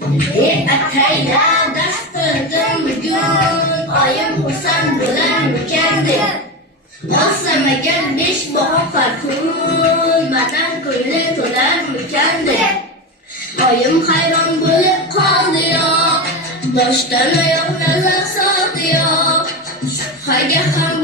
Ataylab dars qildim bugun, oyim xursand bo'larmikan deb. Osamagan 5 bahor kun, vatan ko'ngli to'larmikan deb. Oyim hayron bo'lib qoldi-yo, boshdan oyoq nazar soldi-yo, shubhaga ham